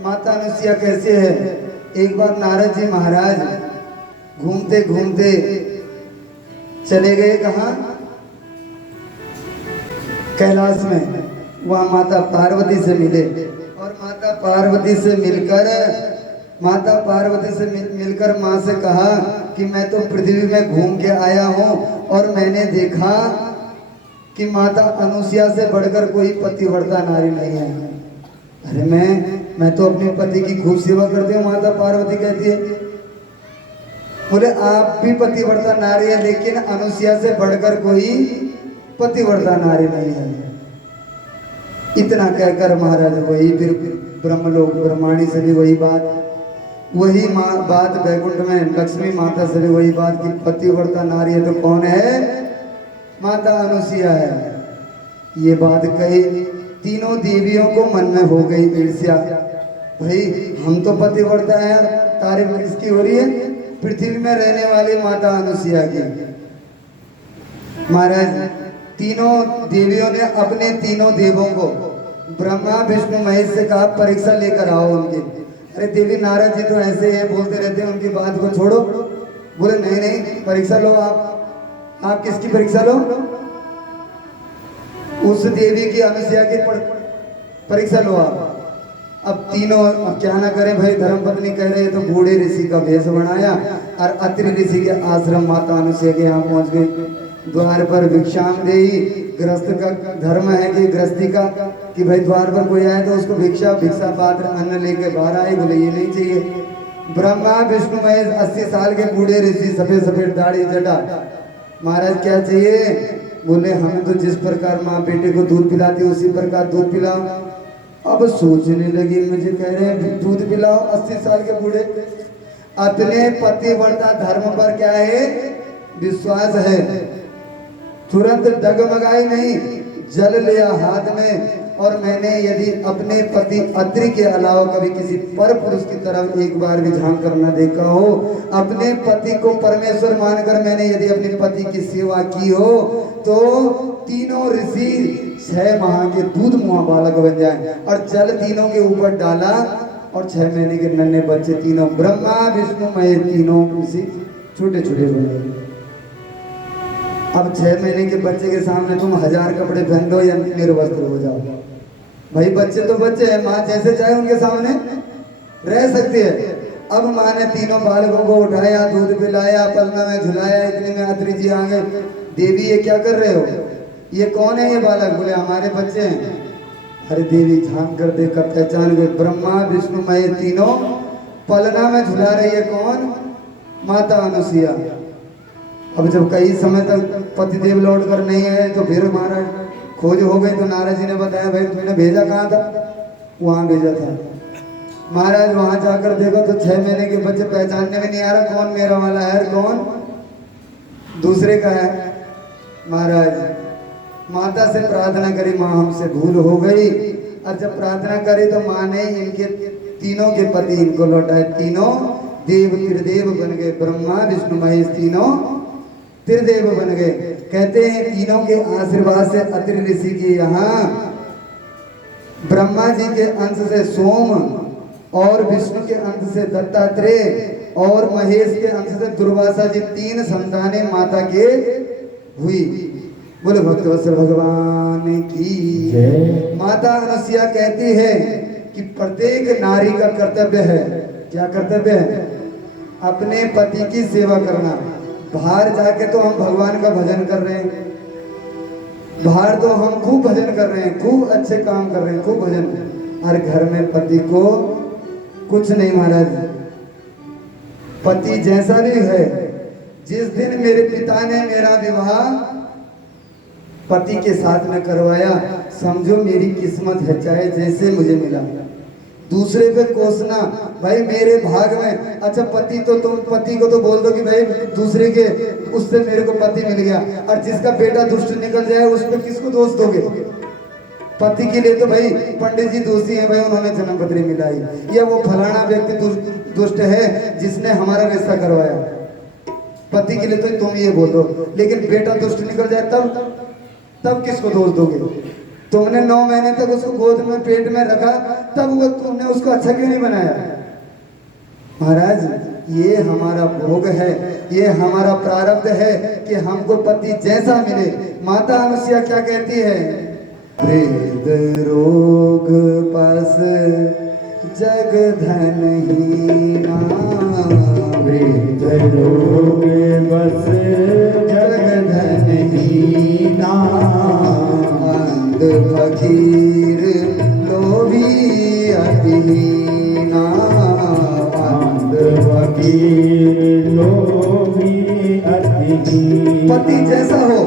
माता अनुसुईया कैसे है। एक बार नारद जी महाराज घूमते घूमते चले गए कहाँ, कैलाश में। वहाँ माता पार्वती से मिले और माता पार्वती से मिलकर माँ से कहा कि मैं तो पृथ्वी में घूम के आया हूँ और मैंने देखा कि माता अनुसुईया से बढ़कर कोई पतिव्रता नारी नहीं है। अरे मैं तो अपने पति की खूब सेवा करती हूँ। माता पार्वती कहती है, बोले आप भी पतिव्रता नारी है, लेकिन अनुसुईया से बढ़कर कोई पतिव्रता नारी नहीं है। इतना कहकर महाराज वही फिर ब्रह्मलोक ब्रह्माणी से भी वही बात वैकुंठ में लक्ष्मी माता से भी वही बात कि पतिव्रता नारी है तो कौन है, माता अनुसुईया है। ये बात कही, तीनों देवियों को मन में हो गई ईर्ष्या। भाई हम तो पतिव्रता है, तारीफ किसकी हो रही है, पृथ्वी में रहने वाली माता अनुसुईया की। महाराज तीनों देवियों ने अपने तीनों देवों को ब्रह्मा विष्णु महेश से कहा परीक्षा लेकर आओ उनकी। अरे देवी नारद जी तो ऐसे हैं, बोलते रहते हैं, उनकी बात को छोड़ो। बोले नहीं परीक्षा लो आप किसकी परीक्षा लो, उस देवी की अनुसुईया की परीक्षा लो आप। अब तीनों अब क्या ना करें भाई, धर्मपत्नी कह रहे तो बूढ़े ऋषि का वेश बनाया और अत्रि ऋषि के आश्रम माता अनुसुईया के यहाँ पहुंच गई। द्वार पर भिक्षाम देही, गृहस्थ का धर्म है कि गृहस्थी का कि भाई द्वार पर कोई आए तो उसको भिक्षा पात्र अन्न लेके बाहर आए। बोले ये नहीं चाहिए। ब्रह्मा विष्णु महेश 80 साल के बूढ़े ऋषि, सफेद सफेद दाढ़ी जटा। महाराज क्या चाहिए, बोले हमें तो जिस प्रकार माँ बेटे को दूध पिलाती है उसी प्रकार दूध पिलाओ। अब सोचने लगी, मुझे कह रहे हैं दूध पिलाओ 80 साल के बूढ़े। अपने पतिव्रता धर्म पर क्या है, विश्वास है। तुरंत डगमगाई नहीं, जल लिया हाथ में और मैंने यदि अपने पति अत्रि के अलावा कभी किसी पर पुरुष की तरफ एक बार भी झांक कर न देखा हो, अपने पति को परमेश्वर मानकर मैंने यदि अपने पति की सेवा की हो, तो तीनों ऋषि 6 माह के दूध मुआ बालक बन जाए। और जल तीनों के ऊपर डाला और 6 महीने के नन्हे बच्चे तीनों, ब्रह्मा विष्णु महेश तीनों ऋषि छोटे छोटे बने। अब 6 महीने के बच्चे के सामने तुम 1000 कपड़े पहन दो या निर्वस्त्र हो जाओ। भाई बच्चे तो बच्चे हैं, माँ जैसे चाहे उनके सामने रह सकती है। अब माँ ने तीनों बालकों को उठाया, दूध पिलाया, पलना में झुलाया। इतने में अत्रि जी आ गए, देवी ये क्या कर रहे हो, ये कौन है ये बालक। बोले हमारे बच्चे हैं। अरे देवी झांक कर देखकर पहचान गए, ब्रह्मा विष्णु महेश तीनों पलना में झुला रही है। कौन, माता अनुसुईया। अब जब कई समय तक पतिदेव लौट कर नहीं आए तो फिर महाराज खोज हो गई। तो नारद जी ने बताया, भाई तुमने भेजा कहाँ था, वहां भेजा था। महाराज वहां जाकर देखो तो 6 महीने के बच्चे पहचानने में नहीं आ रहा कौन मेरा वाला है कौन दूसरे का है। महाराज माता से प्रार्थना करी, माँ हमसे भूल हो गई। और जब प्रार्थना करी तो माँ ने इनके तीनों के पति इनको लौटाए। तीनों देव त्रिदेव बन गए, ब्रह्मा विष्णु महेश तीनों त्रिदेव बन गए। कहते हैं तीनों के आशीर्वाद से अत्रि ऋषि के यहाँ ब्रह्मा जी के अंश से सोम और विष्णु के अंश से दत्तात्रेय और महेश के अंश से दुर्वासा जी 3 संतानें माता के हुई। बोले भक्तवत्सल भगवान की। माता अनुसुईया कहती है कि प्रत्येक नारी का कर्तव्य है, क्या कर्तव्य है, अपने पति की सेवा करना। बाहर जाके तो हम भगवान का भजन कर रहे हैं, बाहर तो हम खूब भजन कर रहे हैं, खूब अच्छे काम कर रहे हैं, खूब भजन। और घर में पति को कुछ नहीं। महाराज पति जैसा भी है, जिस दिन मेरे पिता ने मेरा विवाह पति के साथ में करवाया, समझो मेरी किस्मत है, चाहे जैसे मुझे मिला। दूसरे पे कोसना, भाई मेरे भाग में, अच्छा पति तो तुम पति को तो बोल दो कि भाई दूसरे के उससे मेरे को पति मिल गया, और जिसका बेटा दुष्ट निकल जाए उस पर किसको दोष दोगे। पति के लिए तो भाई पंडित जी दोषी हैं, भाई उन्होंने जन्मपत्री मिलाई, या वो फलाना व्यक्ति दुष्ट है जिसने हमारा रिश्ता करवाया। पति के लिए तो तुम ये बोल दो, लेकिन बेटा दुष्ट निकल जाए तब किसको दोष दोगे। तुमने 9 महीने तक उसको गोद में पेट में रखा, तब वो तुमने उसको अच्छा क्यों नहीं बनाया? महाराज, ये हमारा भोग है, ये हमारा प्रारब्ध है कि हमको पति जैसा मिले। माता अनुसुईया क्या कहती है? वृद्ध रोग पस जग धनहीना, वृद्ध रोग बस जग धनहीना, अंध फकीर लोभी अतिहीना, अंध फकीर लोभी अतिहीना। पति जैसा हो।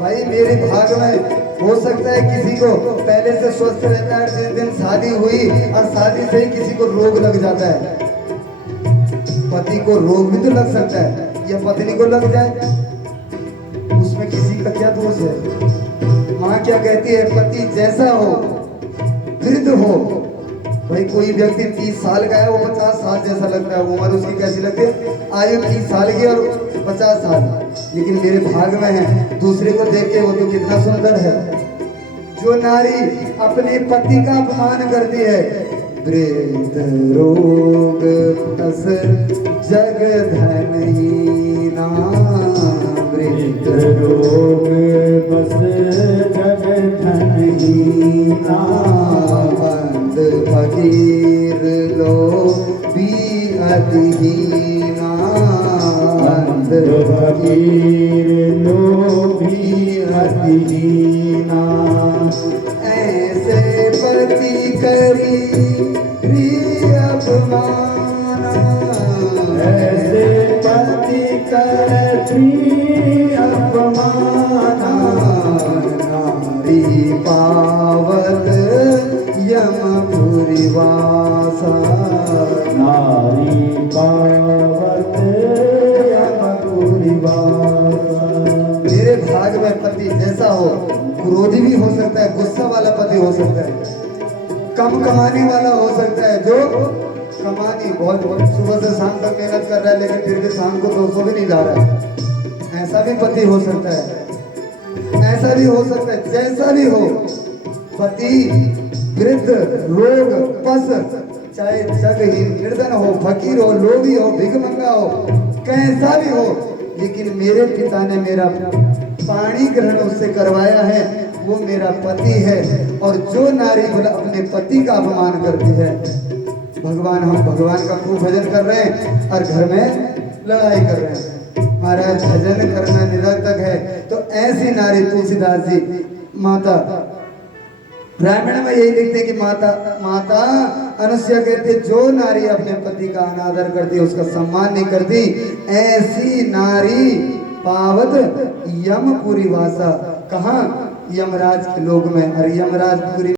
भाई मेरे भाग में हो सकता है किसी को पहले से स्वस्थ रहता है, जिस दिन शादी हुई और शादी से ही किसी को रोग लग जाता है। पति को रोग भी तो लग सकता है, या पत्नी को लग जाए, उसमें किसी का क्या दोष है? माँ क्या कहती है? पति जैसा हो, वृद्ध हो। भाई कोई व्यक्ति 30 साल का है, वो 50 साल जैसा लगता है, उम्र उसकी कैसी लगती है? आयु 30 साल की और 50 साल। लेकिन मेरे भाग में है, दूसरे को देख के वो तो कितना सुंदर है। जो नारी अपने पति का अपमान करती है, वृद्ध रोग तस जग धनहीना, वृद्ध रोग बस जग धनहीना, अंध फकीर लोभी अतिहीना, अंध फकीर लोभी अतिहीना। ऐसे पति करी अपमाना, ऐसे पति करती अपमाना, नारी पावत यमपुरी वासा, नारी पावत यमपुरी वासा। मेरे भाग में पति जैसा हो, क्रोधी भी हो सकता है, गुस्सा वाला पति हो सकता है, कम कमाने वाला हो सकता है, जो कमानी बहुत सुबह से शाम तक मेहनत कर रहा है लेकिन फिर भी शाम को 200 भी नहीं ला रहा है, ऐसा भी पति हो सकता है। ऐसा भी हो सकता है, जैसा भी हो पति, वृद्ध रोग पस, चाहे जगहीन निर्धन हो, फकीर हो, लोभी हो, भिखमंगा हो, कैसा भी हो, लेकिन मेरे पिता ने मेरा पाणी ग्रहण उससे करवाया है, वो मेरा पति है। और जो नारी अपने पति का अपमान करती है, भगवान, हम भगवान का खूब भजन कर रहे हैं और घर में लड़ाई कर रहे हैं। महाराज भजन करना निरर्थक है, तो ऐसी नारी तुलसीदास जी, माता ब्राह्मण में यही लिखते कि माता अनुसुईया कहते, जो नारी अपने पति का अनादर करती है, उसका सम्मान नहीं करती, ऐसी नारी पावत यमपुरी वासा। कहाँ? यमराज के लोक में। और यमराज पूरी